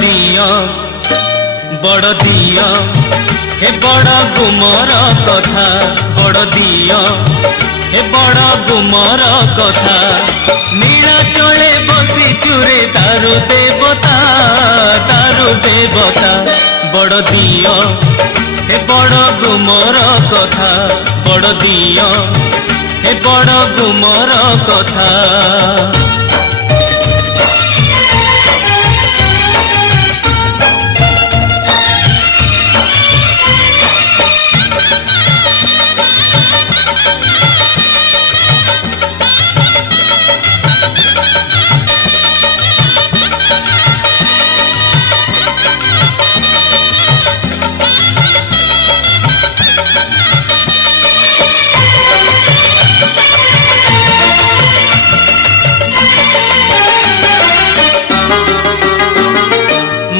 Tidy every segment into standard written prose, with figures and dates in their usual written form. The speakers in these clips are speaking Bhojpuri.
दिया बड़ दिया हे बड़ गुमर कथा बड़ दिया हे बड़ गुमर कथा नीला चले बसी चुरे तारु देवता बड़ दिया हे बड़ गुमर कथा बड़ दिया हे बड़ गुमर कथा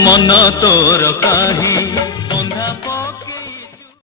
मन तोर